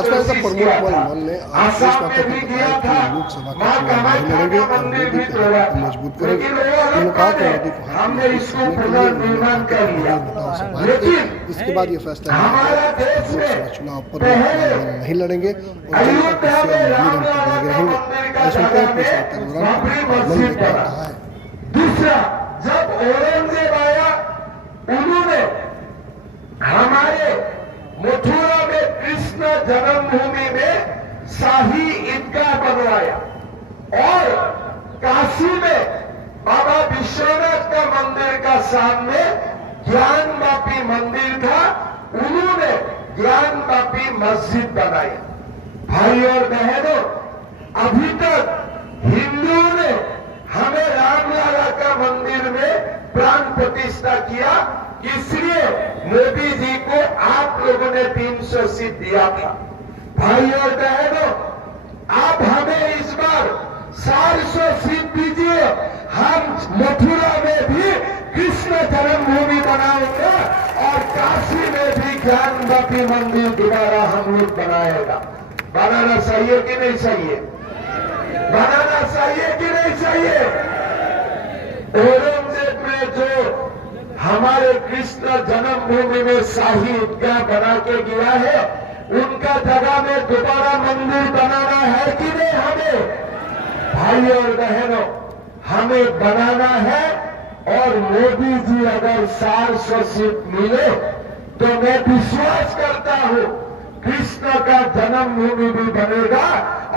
भाजपा नेता प्रमोद कुमार ने आज प्रेस वार्ता में बताया कि लोकसभा का चुनाव नहीं लड़ेंगे और मोदी के हाथ को मजबूत करेंगे। उन्होंने कहा कि मोदी को हाथ मजबूत करने के लिए उन्होंने नेताओं से बात की। इसके बाद ये फैसला लिया कि लोकसभा चुनाव पर नहीं लड़ेंगे और जनता की सेवा में लगे रहेंगे। सुनते हैं प्रेस वार्ता के दौरान ने क्या कहा है। दूसरा, जब औरंगजेब आया उन्होंने हमारे मथुरा में कृष्ण जन्मभूमि में शाही ईदगाह बनवाया और काशी में बाबा विश्वनाथ का मंदिर का सामने ज्ञानवापी मंदिर था, उन्होंने ज्ञानवापी मस्जिद बनाई। भाई और बहनों, अभी तक हिंदुओं ने हमें रामलला का मंदिर में प्राण प्रतिष्ठा किया, इसलिए मोदी जी को आप लोगों ने 300 सीट दिया था। भाई और बहनों, आप हमें इस बार 400 सीट दीजिए, हम मथुरा में भी कृष्ण जन्मभूमि बनाएंगे और काशी में भी ज्ञानवापी मंदिर दोबारा हम लोग बनाएगा। बनाना चाहिए कि नहीं चाहिए? बनाना चाहिए कि नहीं चाहिए? औरंगजेब ने जो हमारे कृष्ण जन्मभूमि में शाही ईदगाह बना के गया है, उनका जगह में दोबारा मंदिर बनाना है कि नहीं हमें? भाई और बहनों, हमें बनाना है और मोदी जी अगर 400 सीट मिले तो मैं विश्वास करता हूं कृष्ण का जन्मभूमि भी बनेगा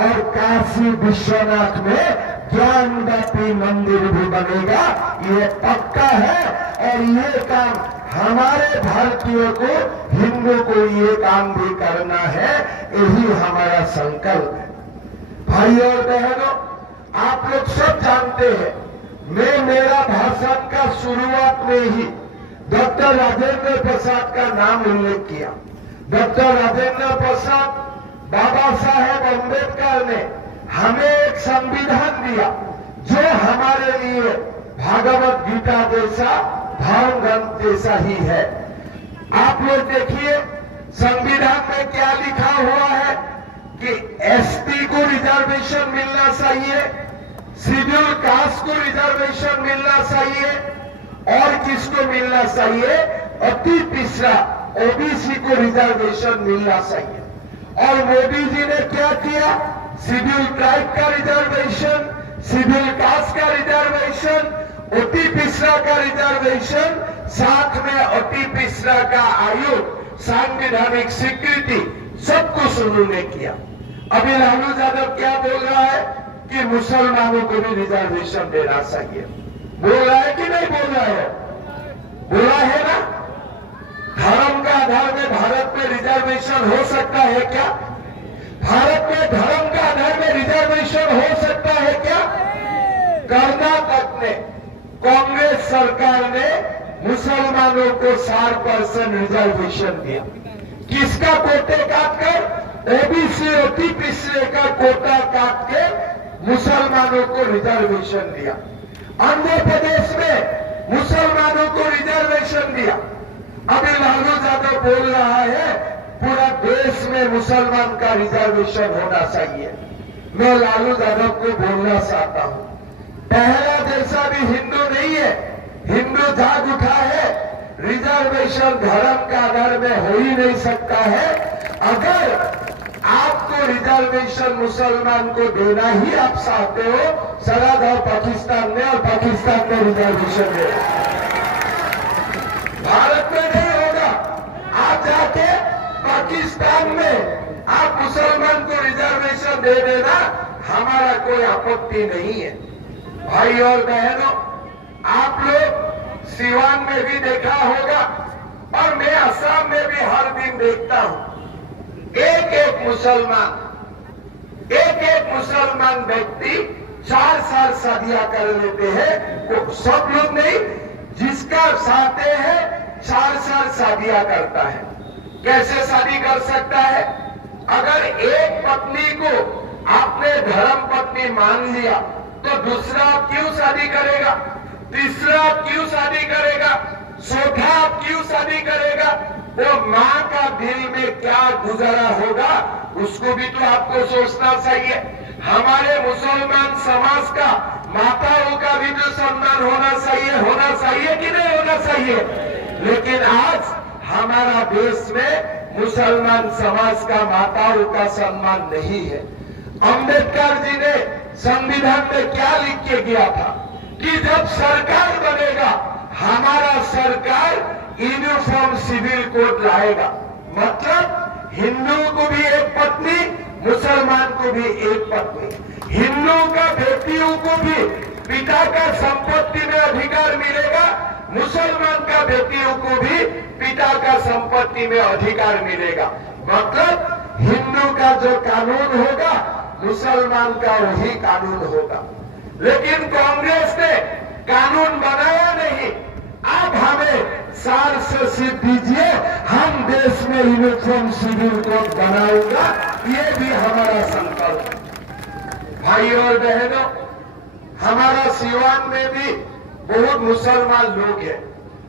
और काशी विश्वनाथ में ज्ञानवापी मंदिर भी बनेगा। ये पक्का है और ये काम हमारे भारतीयों को, हिंदू को ये काम भी करना है, यही हमारा संकल्प है। भाई और बहनों, आप लोग सब जानते हैं, मैं मेरा भाषण का शुरुआत में ही डॉक्टर राजेंद्र प्रसाद का नाम उल्लेख किया। डॉक्टर राजेंद्र प्रसाद, बाबा साहेब अम्बेडकर ने हमें एक संविधान दिया जो हमारे लिए भागवत गीता जैसा, धर्म ग्रंथ जैसा ही है। आप लोग देखिए संविधान में क्या लिखा हुआ है कि एसटी को रिजर्वेशन मिलना चाहिए, शेड्यूल कास्ट को रिजर्वेशन मिलना चाहिए और किसको मिलना चाहिए? अति पिछड़ा ओबीसी को रिजर्वेशन मिलना चाहिए। और मोदी जी ने क्या किया? शेड्यूल ट्राइब का रिजर्वेशन, शेड्यूल कास्ट का रिजर्वेशन, अति पिछड़ा का रिजर्वेशन, साथ में अति पिछड़ा का आयु, संवैधानिक स्वीकृति, सब कुछ उन्होंने किया। अभी लालू यादव क्या बोल रहा है कि मुसलमानों को भी रिजर्वेशन देना चाहिए। बोल रहा है कि नहीं बोल रहा है? बोला है ना? धर्म का आधार में भारत में रिजर्वेशन हो सकता है क्या? भारत में धर्म का आधार में रिजर्वेशन हो सकता है क्या? कर्नाटक में कांग्रेस सरकार ने मुसलमानों को 4% रिजर्वेशन दिया। किसका कोटे काटकर? ओबीसी अति पिछड़े का कोटा काट के मुसलमानों को रिजर्वेशन दिया। आंध्र प्रदेश में मुसलमानों को रिजर्वेशन दिया। अभी लालू यादव बोल रहा है पूरा देश में मुसलमान का रिजर्वेशन होना चाहिए। मैं लालू यादव को बोलना चाहता हूं, पहला जैसा भी हिंदू नहीं है, हिंदू जाग उठा है, रिजर्वेशन धर्म का आधार में हो ही नहीं सकता है। अगर आपको रिजर्वेशन मुसलमान को देना ही आप चाहते हो, चला जाओ पाकिस्तान में और पाकिस्तान में रिजर्वेशन दे। भारत में नहीं होगा। आप जाके पाकिस्तान में आप मुसलमान को रिजर्वेशन दे देना, हमारा कोई आपत्ति नहीं है। भाई और बहनों, आप लोग सिवान में भी देखा होगा और मैं असम में भी हर दिन देखता हूं, एक एक मुसलमान व्यक्ति 4 शादियां कर लेते हैं। वो सब लोग नहीं, जिसका चाहते हैं 4 शादियां करता है। कैसे शादी कर सकता है? अगर एक पत्नी को आपने धर्म पत्नी मान लिया तो दूसरा क्यों शादी करेगा? तीसरा क्यों शादी करेगा? चौथा क्यों शादी करेगा? वो मां का दिल में क्या गुजरा होगा उसको भी तो आपको सोचना चाहिए। हमारे मुसलमान समाज का माताओं का भी तो सम्मान होना चाहिए कि नहीं होना चाहिए। लेकिन आज हमारा देश में मुसलमान समाज का माताओं का सम्मान नहीं है। अंबेडकर जी ने संविधान में क्या लिख के गया था कि जब सरकार बनेगा हमारा सरकार यूनिफॉर्म सिविल कोड लाएगा, मतलब हिंदुओं को भी एक पत्नी, मुसलमान को भी एक पत्नी। हिंदुओं का बेटियों को भी पिता का संपत्ति में अधिकार मिलेगा, मुसलमान का बेटियों को भी पिता का संपत्ति में अधिकार मिलेगा। मतलब हिंदू का जो कानून होगा मुसलमान का वही कानून होगा। लेकिन कांग्रेस ने कानून बनाया नहीं। अब हमें सार से सीट दीजिए, हम देश में यूनिफॉर्म सिविल कोड बनाऊंगा, ये भी हमारा संकल्प है। भाई और बहनों, हमारा सिवान में भी बहुत मुसलमान लोग हैं।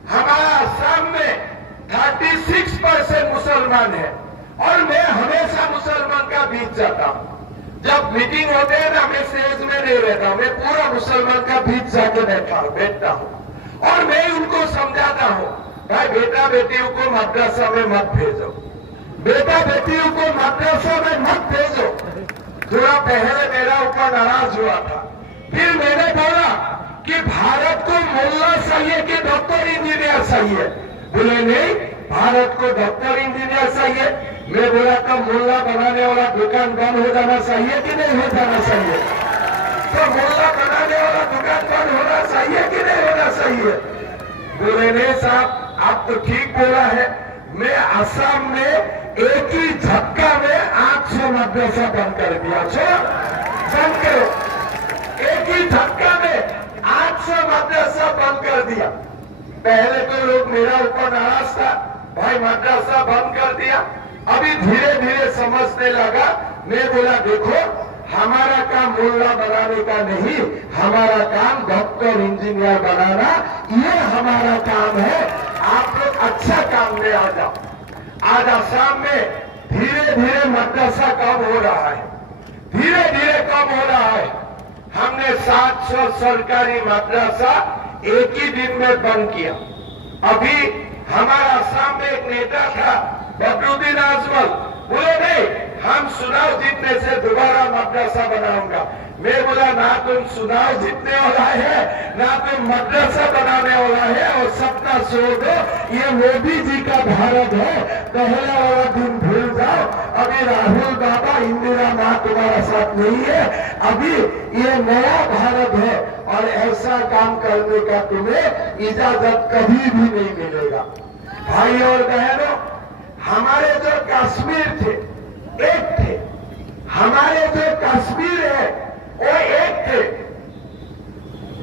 हमारा असम में 36% मुसलमान है और मैं हमेशा मुसलमान का बीच जाता हूं। जब मीटिंग होते हैं ना, मैं स्टेज में नहीं रहता हूं, मैं पूरा मुसलमान का बीच जाके बैठता हूं और मैं उनको समझाता हूं, भाई बेटा बेटियों को मदरसा में मत भेजो, बेटा बेटियों को मदरसा में मत भेजो। थोड़ा पहले मेरा ऊपर नाराज हुआ था, फिर मैंने बोला कि भारत को मुल्ला चाहिए कि डॉक्टर इंजीनियर चाहिए। बोले नहीं, भारत को डॉक्टर इंजीनियर चाहिए। मैं बोला तो मुल्ला बनाने वाला दुकान बंद हो जाना चाहिए कि नहीं हो जाना चाहिए? तो मुल्ला बनाने वाला दुकान बंद होना चाहिए कि नहीं होना चाहिए? बोले नहीं साहब, आप तो ठीक बोला है। मैं असम में एक ही झटका में 800 मदरसा बंद कर दिया। बंद करो, एक ही झटका में 800 मदरसा बंद कर दिया। पहले तो लोग मेरा ऊपर नाराज था, भाई मदरसा बंद कर दिया। अभी धीरे धीरे समझने लगा। मैं बोला देखो, हमारा काम मुल्ला बनाने का नहीं, हमारा काम डॉक्टर इंजीनियर बनाना, ये हमारा काम है। आप लोग अच्छा काम में आ जाओ। आज असम में धीरे धीरे मदरसा कम हो रहा है, धीरे धीरे कम हो रहा है। हमने 700 सरकारी मदरसा एक ही दिन में बंद किया। अभी हमारा असम में एक नेता था बदरुद्दीन अजमल, बोले नहीं, हम चुनाव जीतने से दोबारा मदरसा बनाऊंगा। मैं बोला ना तुम चुनाव जीतने वाला है, ना तुम मदरसा बनाने वाला है, और सपना छोड़ दो। ये मोदी जी का भारत है, पहला वाला दिन भूल जाओ। अभी राहुल बाबा, इंदिरा माँ तुम्हारा साथ नहीं है। अभी ये नया भारत है और ऐसा काम करने का तुम्हें इजाजत कभी भी नहीं मिलेगा। भाई और बहनों, हमारे जो कश्मीर थे एक थे, हमारे जो कश्मीर है वो एक थे।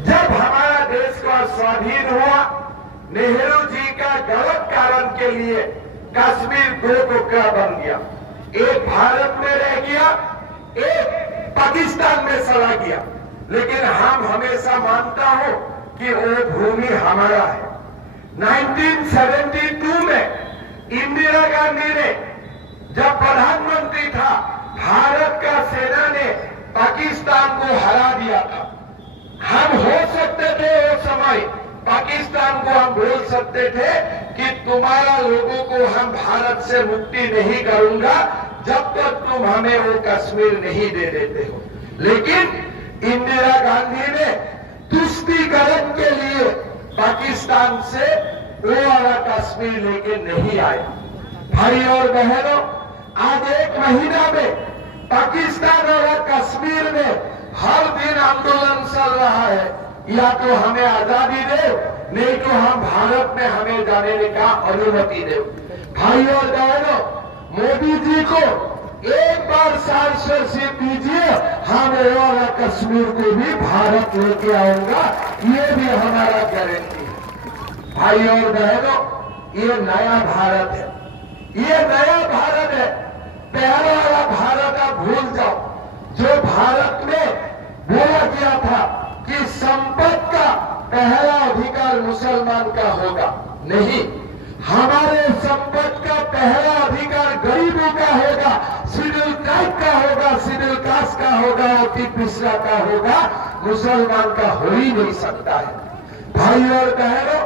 जब हमारा देश का स्वाधीन हुआ, नेहरू जी का गलत कारण के लिए कश्मीर 2 टुकड़ा बन गया। एक भारत में रह गया, एक पाकिस्तान में चला गया। लेकिन हम हमेशा मानता हूं कि वो भूमि हमारा है। 1972 में इंदिरा गांधी ने जब प्रधानमंत्री था, भारत का सेना ने पाकिस्तान को हरा दिया था। हम हो सकते थे उस समय, पाकिस्तान को हम बोल सकते थे कि तुम्हारा लोगों को हम भारत से मुक्ति नहीं करूंगा जब तक तुम हमें वो कश्मीर नहीं दे देते हो। लेकिन इंदिरा गांधी ने तुष्टीकरण के लिए पाकिस्तान से वो वाला कश्मीर लेके नहीं आए। भाई और बहनों, आज 1 महीना में पाकिस्तान और कश्मीर में हर दिन आंदोलन चल रहा है, या तो हमें आजादी दे, नहीं तो हम भारत में हमें जाने का अनुमति दे। भाई और बहनों, मोदी जी को एक बार सांसद सीट दीजिए, हम वो वाला कश्मीर को भी भारत लेके आऊंगा, ये भी हमारा गारंटी है। भाई और बहनों, ये नया भारत है, ये नया भारत है। पहला वाला भारत आप भूल जाओ, जो भारत में बोला गया था कि संपत्ति का पहला अधिकार मुसलमान का होगा। नहीं, हमारे संपत्ति का पहला अधिकार दूसरा का होगा, मुसलमान का हो ही नहीं सकता है। भाई और बहनों,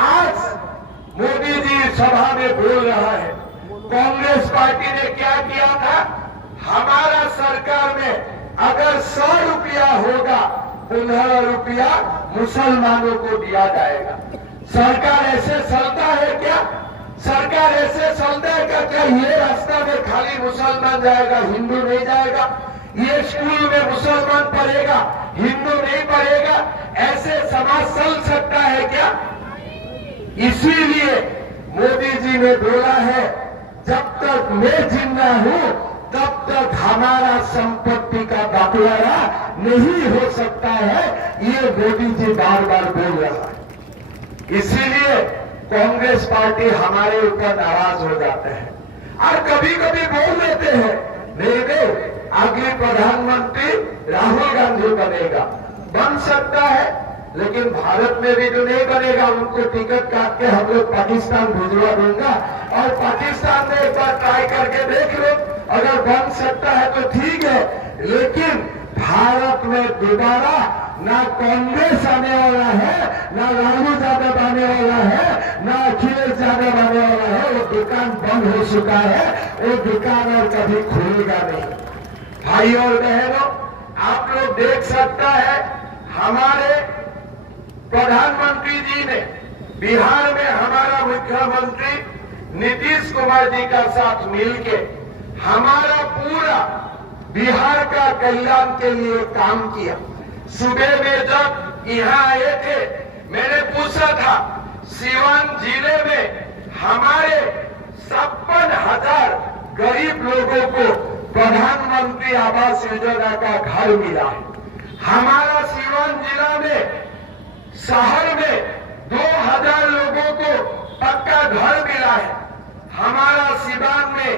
आज मोदी जी सभा में बोल रहा है, कांग्रेस पार्टी ने क्या किया था, हमारा सरकार में अगर 100 रुपया होगा 15 रुपया मुसलमानों को दिया जाएगा। सरकार ऐसे चलता है क्या? सरकार ऐसे चलता है क्या ये रास्ता में खाली मुसलमान जाएगा, हिंदू नहीं जाएगा? ये स्कूल में मुसलमान पढ़ेगा, हिंदू नहीं पढ़ेगा? ऐसे समाज चल सकता है क्या? इसीलिए मोदी जी ने बोला है, जब तक मैं जिंदा हूं तब तक हमारा संपत्ति का बंटवारा नहीं हो सकता है, ये मोदी जी बार बार बोल रहा है। इसीलिए कांग्रेस पार्टी हमारे ऊपर नाराज हो जाते हैं और कभी कभी बोल देते हैं, नहीं अगले प्रधानमंत्री राहुल गांधी बनेगा। बन सकता है, लेकिन भारत में भी जो नहीं बनेगा उनको टिकट काट के हम लोग पाकिस्तान भिजवा दूंगा और पाकिस्तान में एक बार ट्राई करके देख लो, अगर बन सकता है तो ठीक है, लेकिन भारत में दोबारा ना कांग्रेस आने वाला है, ना लालू यादव आने वाला है, ना अखिलेश यादव आने वाला है। वो दुकान बंद हो चुका है, वो दुकान और कभी खुलेगा नहीं। भाई और बहनों, आप लोग देख सकता है, हमारे प्रधानमंत्री जी ने बिहार में हमारा मुख्यमंत्री नीतीश कुमार जी का साथ मिलके हमारा पूरा बिहार का कल्याण के लिए काम किया। सुबह में जब यहाँ आए थे, मैंने पूछा था, सीवान जिले में हमारे 56,000 गरीब लोगों को प्रधानमंत्री आवास योजना का घर मिला है। हमारा सीवान जिला में शहर में 2,000 लोगों को पक्का घर मिला है। हमारा सीवान में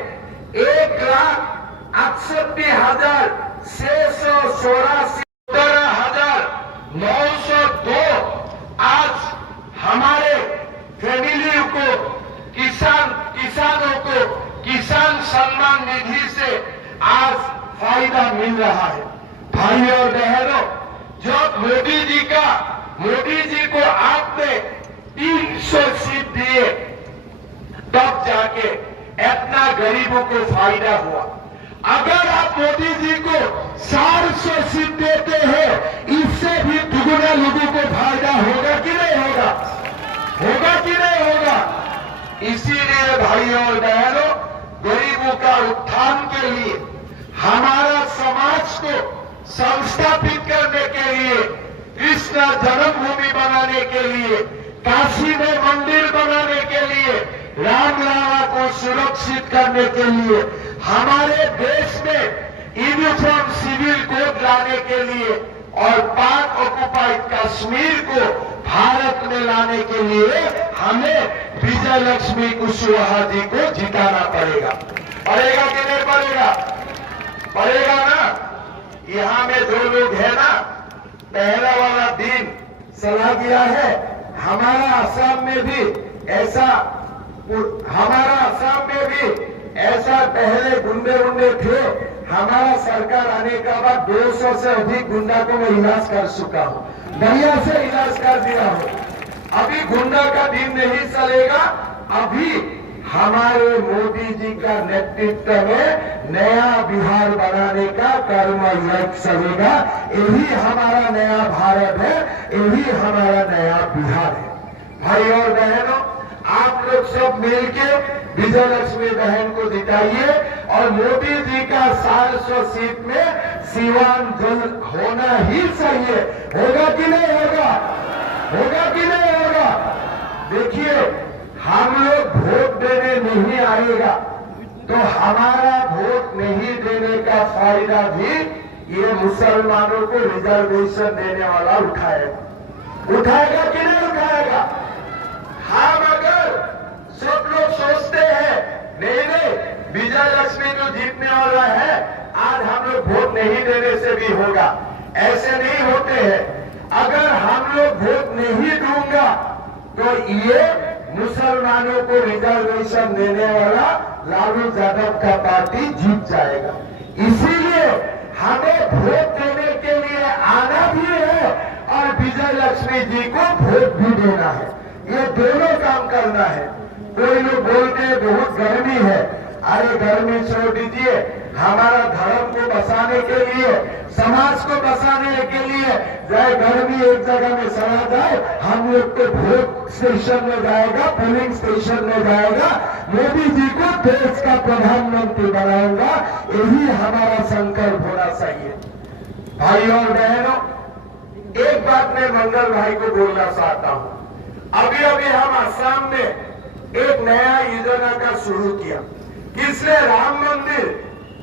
1,68,684 17,902 आज हमारे फैमिली को किसानों को किसान सम्मान निधि से आज फायदा मिल रहा है। भाई और बहनों, जब मोदी जी को आपने 300 सीट दिए तब जाके इतना गरीबों को फायदा हुआ। अगर आप मोदी जी को 400 सीट देते हैं, इससे भी दुगुना लोगों को फायदा होगा कि नहीं होगा? होगा कि नहीं होगा? इसीलिए भाई और बहनों, गरीबों का उत्थान के लिए, हमारा समाज को संस्थापित करने के लिए, कृष्ण जन्मभूमि बनाने के लिए, काशी में मंदिर बनाने के लिए, रामलला को सुरक्षित करने के लिए, हमारे देश में यूनिफॉर्म सिविल कोड लाने के लिए और पाक ऑक्युपाइड कश्मीर को भारत में लाने के लिए हमें विजय लक्ष्मी कुशवाहा जी को जिताना पड़ेगा। पड़ेगा कि नहीं पड़ेगा? पड़ेगा ना। यहाँ में जो लोग है ना, पहला वाला दिन चला गया है। हमारा असम में भी ऐसा पहले गुंडे थे। हमारा सरकार आने के बाद 200 से अधिक गुंडा को मैं इलाज कर चुका हूँ, बढ़िया से इलाज कर दिया हूँ। अभी गुंडा का दिन नहीं चलेगा। अभी हमारे मोदी जी का नेतृत्व में नया बिहार बनाने का कर्म योग चलेगा। यही हमारा नया भारत है, यही हमारा नया बिहार है। भाई और बहनों, आप लोग सब मिलके विजय लक्ष्मी बहन को जिताइए और मोदी जी का 400 सीट में सीवान जल्द होना ही चाहिए। होगा कि नहीं होगा? होगा कि नहीं होगा? देखिए, हम लोग वोट देने नहीं आएगा तो हमारा वोट नहीं देने का फायदा भी ये मुसलमानों को रिजर्वेशन देने वाला उठाएगा कि नहीं उठाएगा? हम अगर सब लोग सोचते हैं नहीं विजय लक्ष्मी जो जीतने वाला है, आज हम लोग वोट नहीं देने से भी होगा, ऐसे नहीं होते हैं। अगर हम लोग वोट नहीं दूंगा तो ये मुसलमानों को रिजर्वेशन देने वाला लालू यादव का पार्टी जीत जाएगा। इसीलिए हमें वोट देने के लिए आना भी है और विजय लक्ष्मी जी को वोट भी देना है। ये दोनों काम करना है। कोई लोग बोलते हैं बहुत गर्मी है, अरे गर्मी छोड़ दीजिए, हमारा धर्म को बचाने के लिए, समाज को बचाने के लिए चाहे गर्मी एक जगह में चला जाए, हम लोग को वोट स्टेशन में जाएगा, पोलिंग स्टेशन में जाएगा, मोदी जी को देश का प्रधानमंत्री बनाऊंगा, यही हमारा संकल्प होना चाहिए। भाई और बहनों, एक बात मैं मंगल भाई को बोलना चाहता हूं। अभी अभी हम असम में एक नया योजना का शुरू किया, इसलिए राम मंदिर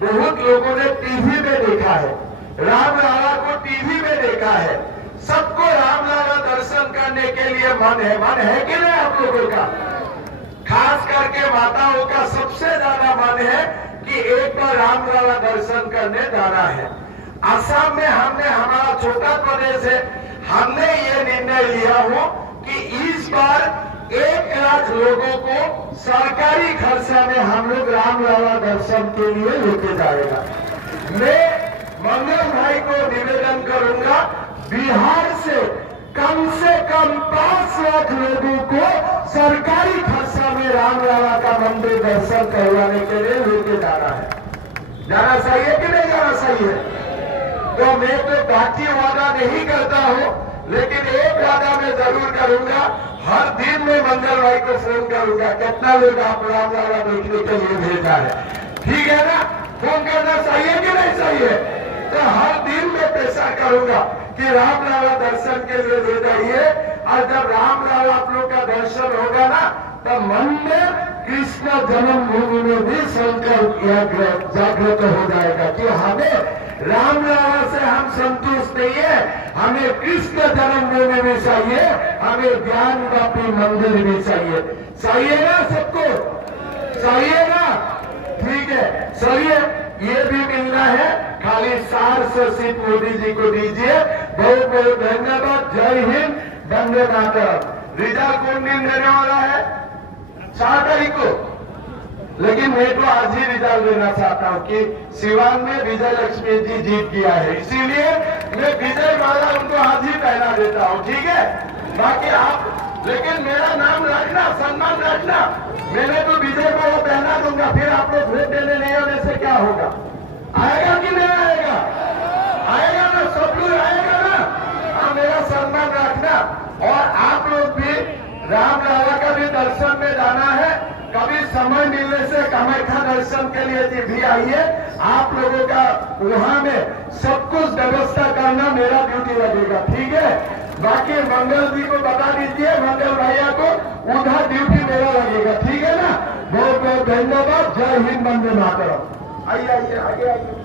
बहुत लोगों ने टीवी में देखा है, रामलला को टीवी में देखा है, सबको रामलला दर्शन करने के लिए मन है कि नहीं आप लोगों का? खास करके माताओं का सबसे ज्यादा मन है कि एक बार रामलला दर्शन करने जाना है। असम में हमने, हमारा छोटा प्रदेश है, हमने ये निर्णय लिया हो कि इस बार 1 लाख लोगों को सरकारी खर्चा में हम लोग रामलला दर्शन के लिए लेके जाएगा। मैं मंगल भाई को निवेदन करूंगा, बिहार से कम 5 लाख लोगों को सरकारी खर्चा में रामलला का मंदिर दर्शन करवाने के लिए लेके जाना है। जाना चाहिए कि नहीं जाना चाहिए? तो मैं तो बाकी वादा नहीं करता हूं, लेकिन एक वादा मैं जरूर करूंगा, हर दिन में मंगल भाई को फोन करूंगा, कितना लोग आप रामलला देखने के लिए भेजा है, ठीक है ना? फोन करना चाहिए कि नहीं चाहिए? तो हर दिन में पेशा करूंगा कि रामलला दर्शन के लिए ले जाइए, और जब रामलला आप लोग का दर्शन होगा ना, तो मन में कृष्ण जन्मभूमि में भी संकल्प जागृत हो जाएगा कि हमें रामलला से हम संतुष्ट नहीं है, हमें कृष्ण जन्मभूमि भी चाहिए, हमें ज्ञान वापी मंदिर भी चाहिए। चाहिए ना सबको? चाहिए ना? ठीक है, चलिए ये भी मिलना है, खाली 400 सीट मोदी जी को दीजिए। बहुत बहुत धन्यवाद। जय हिंद, वंदे मातरम। रिजल्ट कौन दिन देने वाला है? 4 तारीख को। लेकिन मैं तो आज ही रिजल्ट देना चाहता हूं कि सिवान में विजय लक्ष्मी जी जीत गया है, इसीलिए मैं विजय माला उनको आज ही पहना देता हूं, ठीक है? बाकी आप, लेकिन मेरा नाम रखना, सम्मान रखना, मैंने तो विजय माला पहना दूंगा, फिर आप लोग वोट देने नहीं आने से क्या होगा? आएगा कि नहीं आएगा? आएगा ना, सब लोग आएगा ना? हाँ, मेरा सम्मान रखना। और आप लोग भी रामलला का भी दर्शन में जाना है, कभी समय मिलने से कामाख्या दर्शन के लिए भी आइए। आप लोगों का वहां में सब कुछ व्यवस्था करना मेरा ड्यूटी लगेगा, ठीक है? बाकी मंगल जी को बता दीजिए, मंगल भैया को, उधर ड्यूटी मेरा लगेगा, ठीक है ना? बहुत बहुत धन्यवाद। जय हिंद, वंदे मातरम। आइए आइए, आगे आइए।